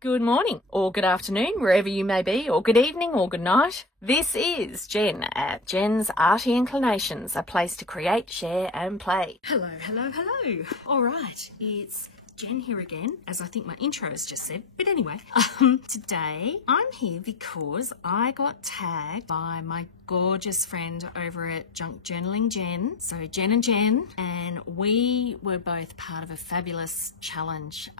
Good morning, or good afternoon, wherever you may be, or good evening, or good night. This is Jen at Jen's Arty Inclinations, a place to create, share and play. Hello, hello, hello. All right, it's Jen here again, as I think my intro has just said. But anyway, today I'm here because I got tagged by my gorgeous friend over at Junk Journaling Jen. So Jen and Jen, and we were both part of a fabulous challenge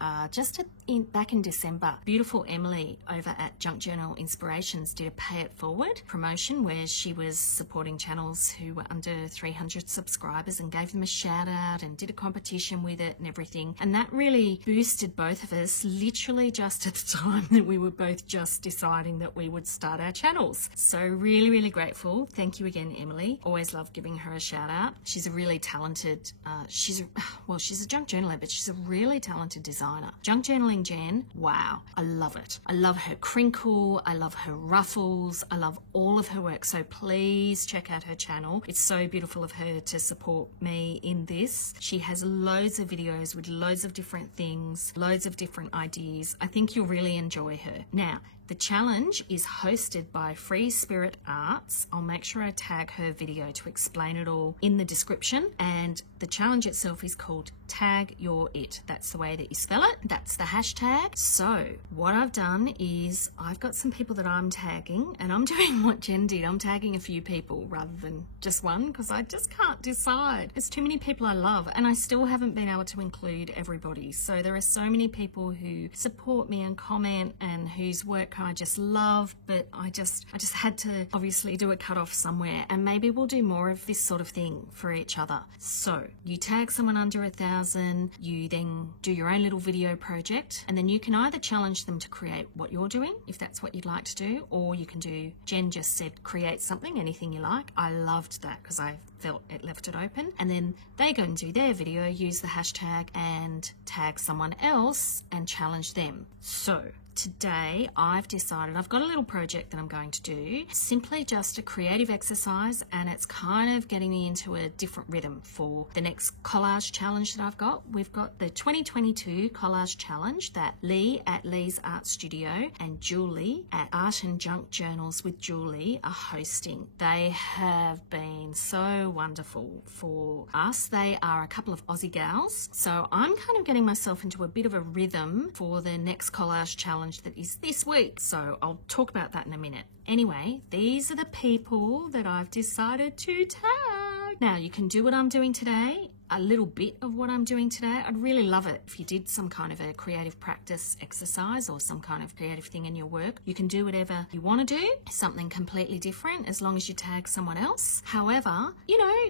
back in December. Beautiful Emily over at Junk Journal Inspirations did a Pay It Forward promotion where she was supporting channels who were under 300 subscribers and gave them a shout out and did a competition with it and everything. And that really boosted both of us literally just at the time that we were both just deciding that we would start our channels. So really, really grateful. Thank you again, Emily. Always love giving her a shout out. She's a really talented, she's a junk journaler, but she's a really talented designer. Junk Journaling Jen, wow, I love it. I love her crinkle, I love her ruffles, I love all of her work. So please check out her channel. It's so beautiful of her to support me in this. She has loads of videos with loads of different things, loads of different ideas. I think you'll really enjoy her. Now, the challenge is hosted by Free Spirit Arts. I'll make sure I tag her video to explain it all in the description. And the challenge itself is called Tag Your It. That's the way that you spell it. That's the hashtag. So what I've done is I've got some people that I'm tagging, and I'm doing what Jen did. I'm tagging a few people rather than just one because I just can't decide. There's too many people I love, and I still haven't been able to include everybody. So there are so many people who support me and comment and whose work I just love, but I just had to obviously do a cut-off somewhere, and maybe we'll do more of this sort of thing for each other. So you tag someone under 1,000, you then do your own little video project, and then you can either challenge them to create what you're doing, if that's what you'd like to do, or you can do, Jen just said, create something, anything you like. I loved that because I felt it left it open, and then they go and do their video, use the hashtag and tag someone else and challenge them. So today I've decided I've got a little project that I'm going to do, simply just a creative exercise, and it's kind of getting me into a different rhythm for the next collage challenge that I've got. We've got the 2022 collage challenge that Lee at Lee's Art Studio and Julie at Art and Junk Journals with Julie are hosting. They have been so wonderful for us. They are a couple of Aussie gals, so I'm kind of getting myself into a bit of a rhythm for the next collage challenge that is this week. So I'll talk about that in a minute. Anyway, these are the people that I've decided to tag. Now, you can do what I'm doing today, a little bit of what I'm doing today. I'd really love it if you did some kind of a creative practice exercise or some kind of creative thing in your work. You can do whatever you want to do, something completely different, as long as you tag someone else. However,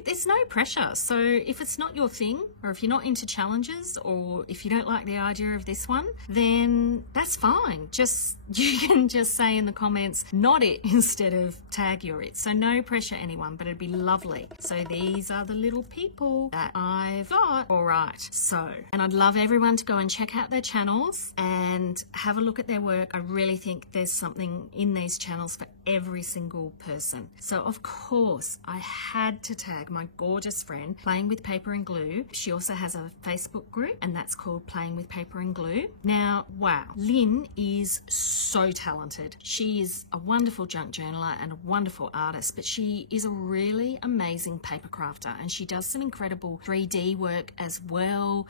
there's no pressure. So if it's not your thing, or if you're not into challenges, or if you don't like the idea of this one, then that's fine. You can just say in the comments, not it, instead of tag your it. So no pressure, anyone, but it'd be lovely. So these are the little people that I've got. All right. So, and I'd love everyone to go and check out their channels and have a look at their work. I really think there's something in these channels for every single person. So of course I had to tag my gorgeous friend Playing with Paper and Glue. She also has a Facebook group, and that's called Playing with Paper and Glue. Now, wow, Lynn is so talented. She is a wonderful junk journaler and a wonderful artist, but she is a really amazing paper crafter, and she does some incredible 3D work as well.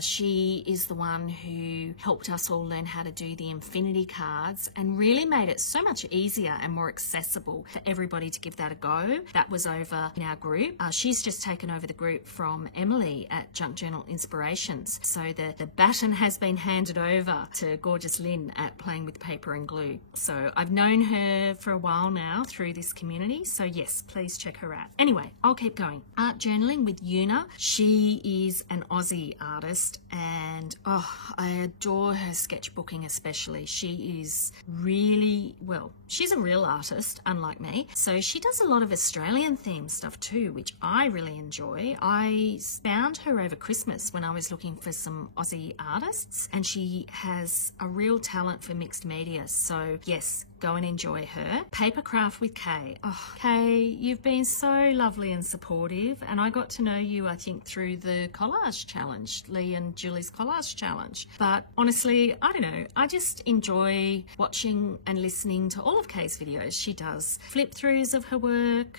She is the one who helped us all learn how to do the infinity cards and really made it so much easier and more accessible for everybody to give that a go. That was over in our group. She's just taken over the group from Emily at Junk Journal Inspirations. So the baton has been handed over to gorgeous Lynn at Playing with Paper and Glue. So I've known her for a while now through this community. So yes, please check her out. Anyway, I'll keep going. Art Journaling with Una. She is an Aussie artist, and I adore her sketchbooking especially. She is really, she's a real artist, unlike me. So she does a lot of Australian themed stuff too, which I really enjoy. I found her over Christmas when I was looking for some Aussie artists, and she has a real talent for mixed media. So yes, go and enjoy her. Paper Craft with Kay. Oh, Kay, you've been so lovely and supportive, and I got to know you, I think, through the collage challenge, Lee and Julie's collage challenge. But honestly, I don't know, I just enjoy watching and listening to all of Kay's videos. She does flip throughs of her work.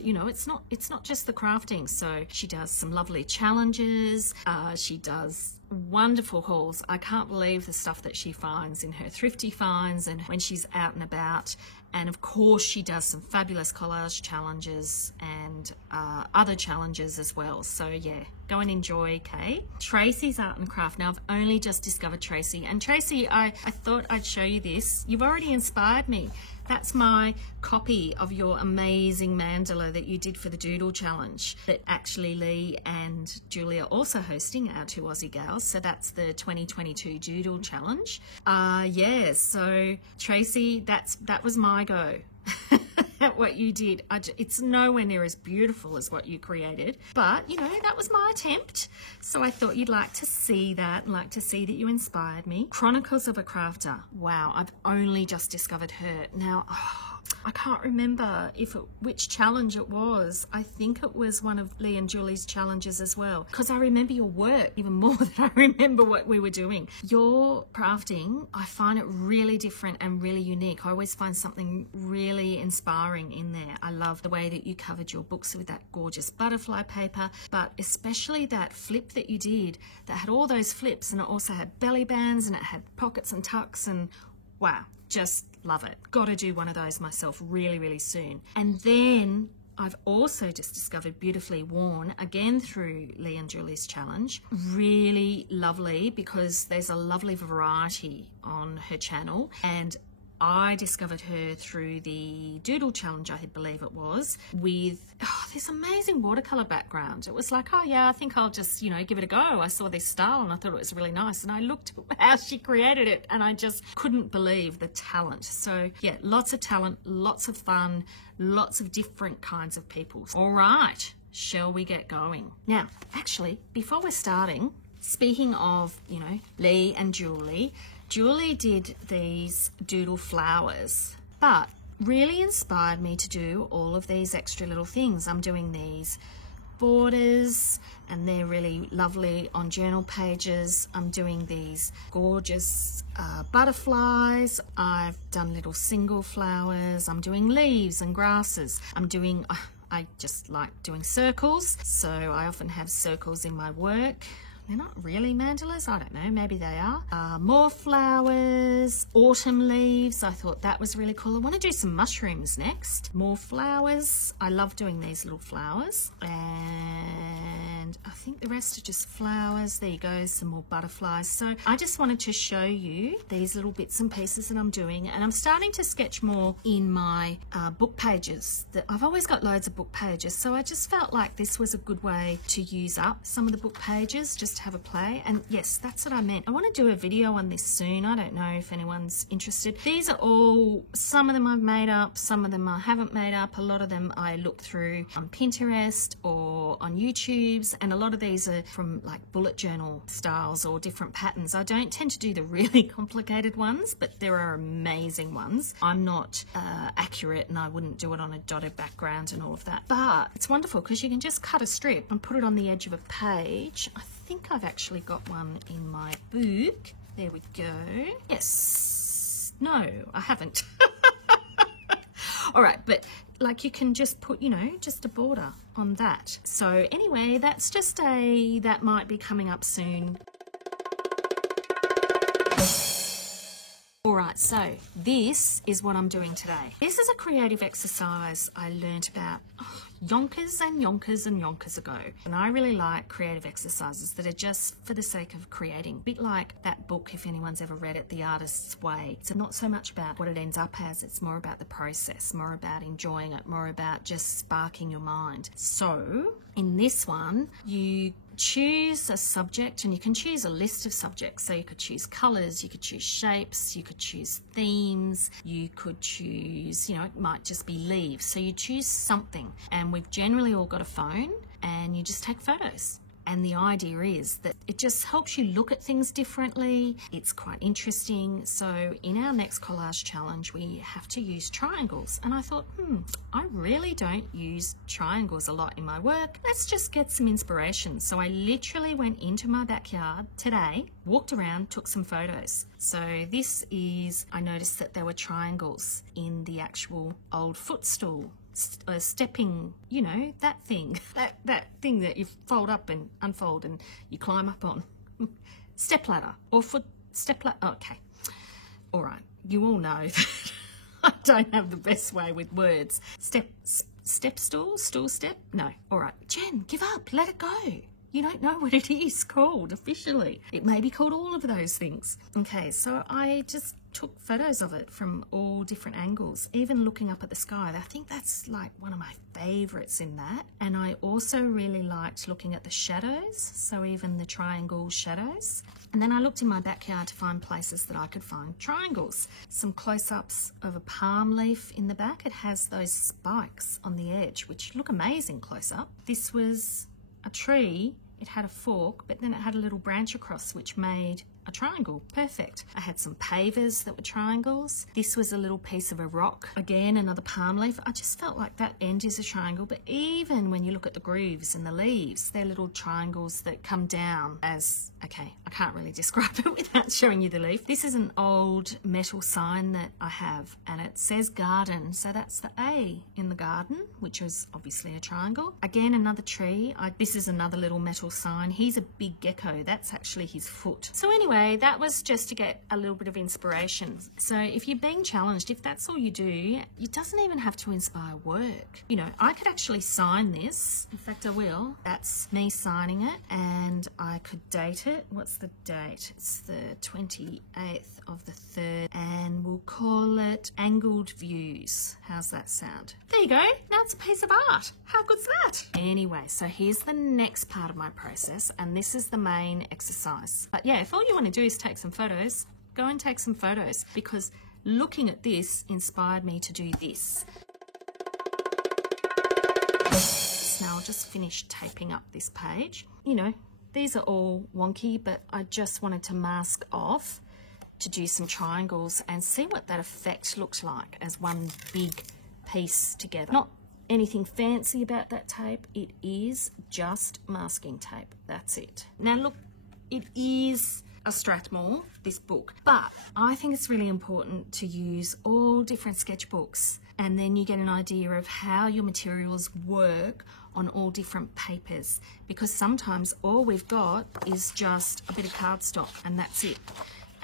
You know, it's not just the crafting. So she does some lovely challenges. She does wonderful hauls. I can't believe the stuff that she finds in her thrifty finds and when she's out and about. And of course she does some fabulous collage challenges and other challenges as well. So yeah, go and enjoy Kay. Tracy's Art and Craft. Now I've only just discovered Tracy, and Tracy, I thought I'd show you this. You've already inspired me. That's my copy of your amazing mandala that you did for the Doodle Challenge that actually Lee and Julie are also hosting, our two Aussie gals. So that's the 2022 Doodle Challenge. Yeah, so Tracy, that was my go at what you did. It's nowhere near as beautiful as what you created, but you know, that was my attempt. So I thought you'd like to see that, like to see that you inspired me. Chronicles of a Crafter. Wow, I've only just discovered her. Now, I can't remember which challenge it was. I think it was one of Lee and Julie's challenges as well, because I remember your work even more than I remember what we were doing. Your crafting, I find it really different and really unique. I always find something really inspiring in there. I love the way that you covered your books with that gorgeous butterfly paper, but especially that flip that you did that had all those flips, and it also had belly bands and it had pockets and tucks, and wow, just love it. Got to do one of those myself really, really soon. And then I've also just discovered Beautifully Worn, again through Lee and Julie's challenge. Really lovely, because there's a lovely variety on her channel, and I discovered her through the Doodle Challenge, I believe it was, with this amazing watercolour background. It was like, oh yeah, I think I'll just, you know, give it a go. I saw this style and I thought it was really nice, and I looked at how she created it and I just couldn't believe the talent. So yeah, lots of talent, lots of fun, lots of different kinds of people. All right, shall we get going? Now, actually, before we're starting, speaking of, you know, Lee and Julie did these doodle flowers, but really inspired me to do all of these extra little things. I'm doing these borders, and they're really lovely on journal pages. I'm doing these gorgeous butterflies. I've done little single flowers. I'm doing leaves and grasses. I'm doing, I just like doing circles, so I often have circles in my work. They're not really mandalas, I don't know, maybe they are. More flowers, autumn leaves, I thought that was really cool. I want to do some mushrooms next. More flowers, I love doing these little flowers. And I think the rest are just flowers. There you go, some more butterflies. So I just wanted to show you these little bits and pieces that I'm doing, and I'm starting to sketch more in my book pages. I've always got loads of book pages, so I just felt like this was a good way to use up some of the book pages, just to have a play. And yes, that's what I meant. I want to do a video on this soon. I don't know if anyone's interested. These are all, some of them I've made up, some of them I haven't made up. A lot of them I looked through on Pinterest or on YouTube's, and a lot of these are from like bullet journal styles or different patterns. I don't tend to do the really complicated ones, but there are amazing ones. I'm not accurate, and I wouldn't do it on a dotted background and all of that, but it's wonderful because you can just cut a strip and put it on the edge of a page. I think I've actually got one in my book. There we go. Yes. No, I haven't. All right, but like you can just put, you know, just a border on that. So anyway, that's just that might be coming up soon. All right, so this is what I'm doing today. This is a creative exercise I learned about yonkers and yonkers and yonkers ago. And I really like creative exercises that are just for the sake of creating. A bit like that book, if anyone's ever read it, The Artist's Way. It's not so much about what it ends up as, it's more about the process, more about enjoying it, more about just sparking your mind. So in this one, you choose a subject, and you can choose a list of subjects. So you could choose colours, you could choose shapes, you could choose themes, you could choose, you know, it might just be leaves. So you choose something, and we've generally all got a phone, and you just take photos. And the idea is that it just helps you look at things differently. It's quite interesting. So in our next collage challenge, we have to use triangles. And I thought, I really don't use triangles a lot in my work. Let's just get some inspiration. So I literally went into my backyard today, walked around, took some photos. So this is, I noticed that there were triangles in the actual old footstool. Stepping, you know, that thing thing that you fold up and unfold and you climb up on. Step ladder or step ladder. Okay, all right, you all know that I don't have the best way with words. Step stool step. No, all right, Jen, give up, let it go. You don't know what it is called officially. It may be called all of those things. Okay, so I just took photos of it from all different angles, even looking up at the sky. I think that's like one of my favorites in that. And I also really liked looking at the shadows, so even the triangle shadows. And then I looked in my backyard to find places that I could find triangles. Some close-ups of a palm leaf in the back. It has those spikes on the edge, which look amazing close up. This was a tree. It had a fork, but then it had a little branch across, which made a triangle. Perfect. I had some pavers that were triangles. This was a little piece of a rock. Again, another palm leaf. I just felt like that end is a triangle, but even when you look at the grooves and the leaves, they're little triangles that come down as, okay, I can't really describe it without showing you the leaf. This is an old metal sign that I have, and it says garden, so that's the A in the garden, which is obviously a triangle. Again, another tree. This is another little metal sign. He's a big gecko. That's actually his foot. So anyway, that was just to get a little bit of inspiration. So if you're being challenged, if that's all you do, it doesn't even have to inspire work. You know, I could actually sign this. In fact, I will. That's me signing it, and I could date it. What's the date? It's the 28th of the 3rd, and we'll call it Angled Views. How's that sound? There you go. Now it's a piece of art. How good's that? Anyway, so here's the next part of my process, and this is the main exercise. But yeah, if all you want to do is take some photos, go and take some photos, because looking at this inspired me to do this. Now I'll just finish taping up this page. You know, these are all wonky, but I just wanted to mask off to do some triangles and see what that effect looks like as one big piece together. Not anything fancy about that tape. It is just masking tape. That's it. Now look, it is a Strathmore, this book, but I think it's really important to use all different sketchbooks, and then you get an idea of how your materials work on all different papers, because sometimes all we've got is just a bit of cardstock and that's it.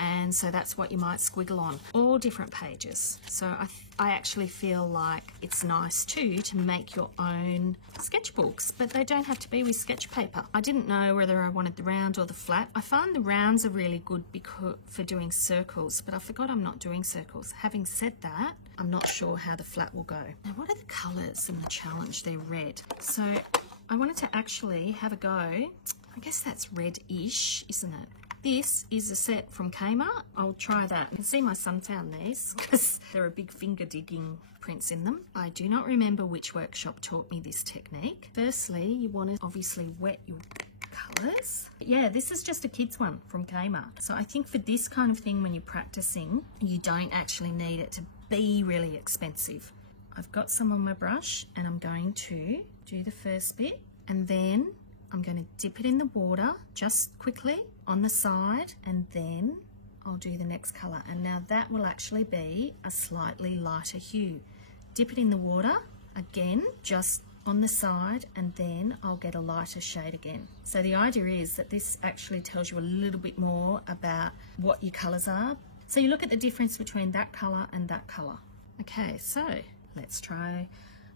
And so that's what you might squiggle on, all different pages. So I actually feel like it's nice too to make your own sketchbooks, but they don't have to be with sketch paper. I didn't know whether I wanted the round or the flat. I find the rounds are really good for doing circles, but I forgot I'm not doing circles. Having said that, I'm not sure how the flat will go. Now, what are the colours in the challenge? They're red. So I wanted to actually have a go. I guess that's red-ish, isn't it? This is a set from Kmart. I'll try that. You can see my son found these because there are big finger digging prints in them. I do not remember which workshop taught me this technique. Firstly, you want to obviously wet your colours. Yeah, this is just a kid's one from Kmart. So I think for this kind of thing, when you're practicing, you don't actually need it to be really expensive. I've got some on my brush and I'm going to do the first bit, and then I'm going to dip it in the water just quickly on the side, and then I'll do the next colour. And now that will actually be a slightly lighter hue. Dip it in the water again, just on the side, and then I'll get a lighter shade again. So the idea is that this actually tells you a little bit more about what your colours are. So you look at the difference between that colour and that colour. Okay, so let's try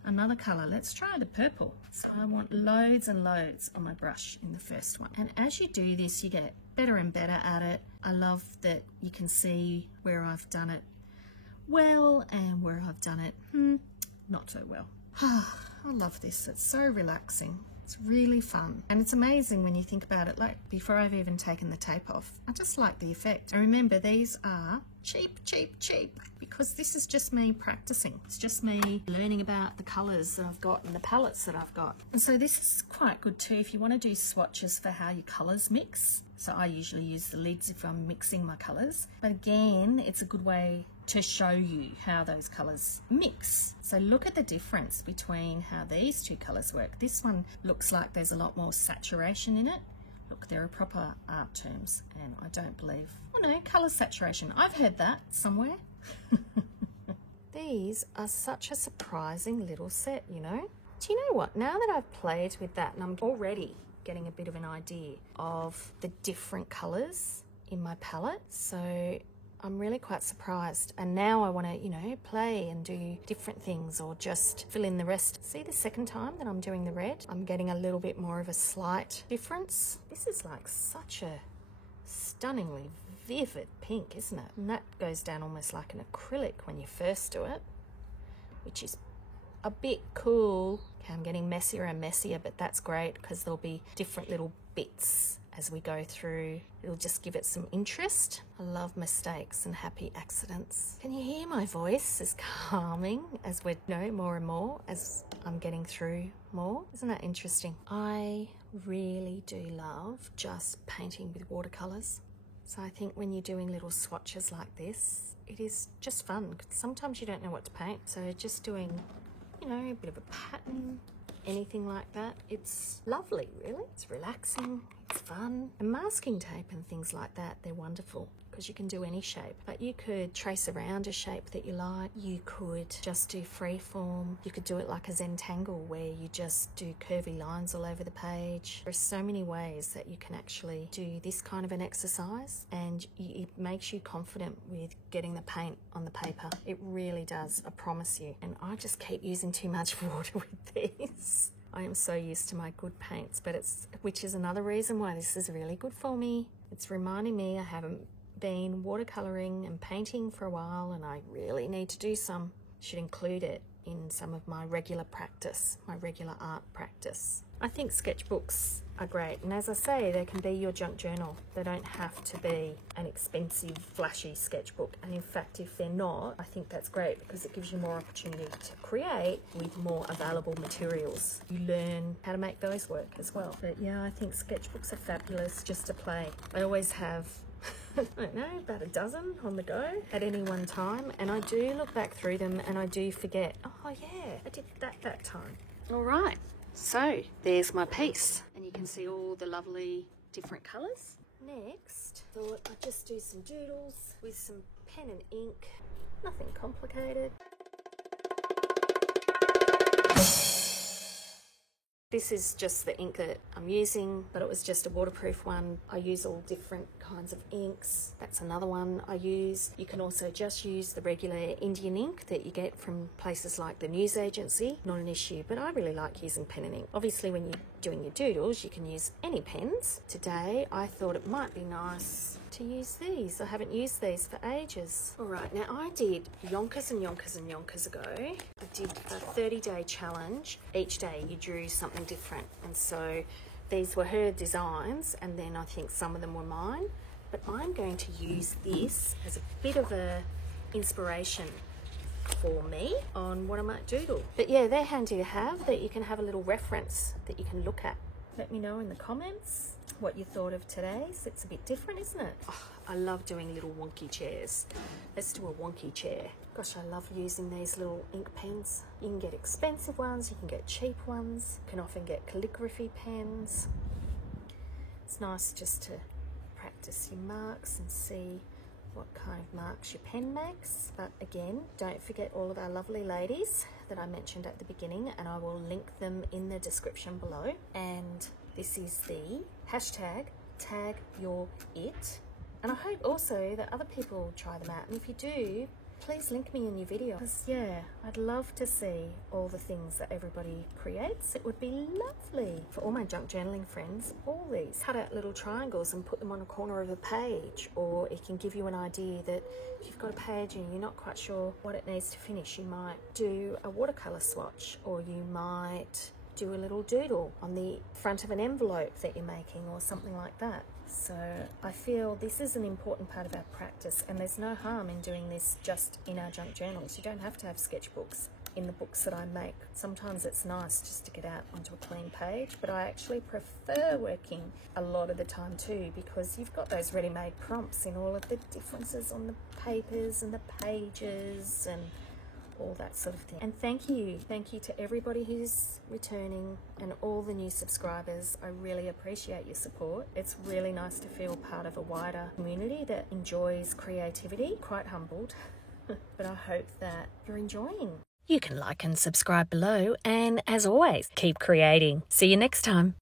another colour. Let's try the purple. So I want loads and loads on my brush in the first one. And as you do this, you get better and better at it. I love that you can see where I've done it well and where I've done it not so well. I love this. It's so relaxing. It's really fun. And it's amazing when you think about it, like before I've even taken the tape off. I just like the effect. And remember, these are cheap, because this is just me practicing. It's just me learning about the colours that I've got and the palettes that I've got. And so this is quite good too if you want to do swatches for how your colours mix. So I usually use the lids if I'm mixing my colours. But again, it's a good way to show you how those colours mix. So look at the difference between how these two colours work. This one looks like there's a lot more saturation in it. Look, there are proper art terms, and I don't believe, oh no, colour saturation. I've heard that somewhere. These are such a surprising little set, you know. Do you know what? Now that I've played with that, and I'm already getting a bit of an idea of the different colours in my palette, so I'm really quite surprised. And now I want to, you know, play and do different things or just fill in the rest. See, the second time that I'm doing the red, I'm getting a little bit more of a slight difference. This is like such a stunningly vivid pink, isn't it? And that goes down almost like an acrylic when you first do it, which is a bit cool. Okay, I'm getting messier and messier, but that's great because there'll be different little bits as we go through. It'll just give it some interest. I love mistakes and happy accidents. Can you hear my voice is calming as we know more and more as I'm getting through more? Isn't that interesting? I really do love just painting with watercolours. So I think when you're doing little swatches like this, it is just fun. Sometimes you don't know what to paint. So just doing, you know, a bit of a pattern, anything like that, it's lovely, really. It's relaxing, it's fun. And masking tape and things like that, they're wonderful because you can do any shape. But you could trace around a shape that you like. You could just do free form. You could do it like a Zentangle where you just do curvy lines all over the page. There's so many ways that you can actually do this kind of an exercise, and it makes you confident with getting the paint on the paper. It really does, I promise you. And I just keep using too much water with these. I am so used to my good paints, but which is another reason why this is really good for me. It's reminding me I haven't been watercolouring and painting for a while, and I really need to do some. Should include it in some of my regular practice, my regular art practice. I think sketchbooks are great, and as I say, they can be your junk journal. They don't have to be an expensive, flashy sketchbook, and in fact, if they're not, I think that's great because it gives you more opportunity to create with more available materials. You learn how to make those work as well. But yeah, I think sketchbooks are fabulous just to play. I always have I don't know, about a dozen on the go at any one time, and I do look back through them and I do forget, oh yeah, I did that time. All right, so there's my piece, and you can see all the lovely different colours. Next, thought I'd just do some doodles with some pen and ink, nothing complicated. This is just the ink that I'm using, but it was just a waterproof one. I use all different kinds of inks. That's another one I use. You can also just use the regular Indian ink that you get from places like the news agency. Not an issue, but I really like using pen and ink. Obviously, when you're doing your doodles, you can use any pens. Today, I thought it might be nice to use these. I haven't used these for ages. All right, now I did yonkers and yonkers and yonkers ago. I did a 30-day challenge. Each day you drew something different, and so these were her designs, and then I think some of them were mine, but I'm going to use this as a bit of a inspiration for me on what I might doodle. But yeah, they're handy to have, that you can have a little reference that you can look at. Let me know in the comments what you thought of today's. It's a bit different, isn't it? Oh, I love doing little wonky chairs. Let's do a wonky chair. Gosh, I love using these little ink pens. You can get expensive ones, you can get cheap ones. You can often get calligraphy pens. It's nice just to practice your marks and see what kind of marks your pen makes. But again, don't forget all of our lovely ladies that I mentioned at the beginning, and I will link them in the description below. And this is the hashtag #TagYourIt. And I hope also that other people try them out. And if you do, please link me in your video. Because yeah, I'd love to see all the things that everybody creates. It would be lovely. For all my junk journaling friends, all these. Cut out little triangles and put them on a corner of a page. Or it can give you an idea that if you've got a page and you're not quite sure what it needs to finish, you might do a watercolour swatch, or you might do a little doodle on the front of an envelope that you're making or something like that. So I feel this is an important part of our practice, and there's no harm in doing this just in our junk journals. You don't have to have sketchbooks in the books that I make. Sometimes it's nice just to get out onto a clean page, but I actually prefer working a lot of the time too, because you've got those ready-made prompts in all of the differences on the papers and the pages and all that sort of thing. And thank you to everybody who's returning and all the new subscribers. I really appreciate your support. It's really nice to feel part of a wider community that enjoys creativity. Quite humbled, but I hope that you're enjoying. You can like and subscribe below, and as always, keep creating. See you next time.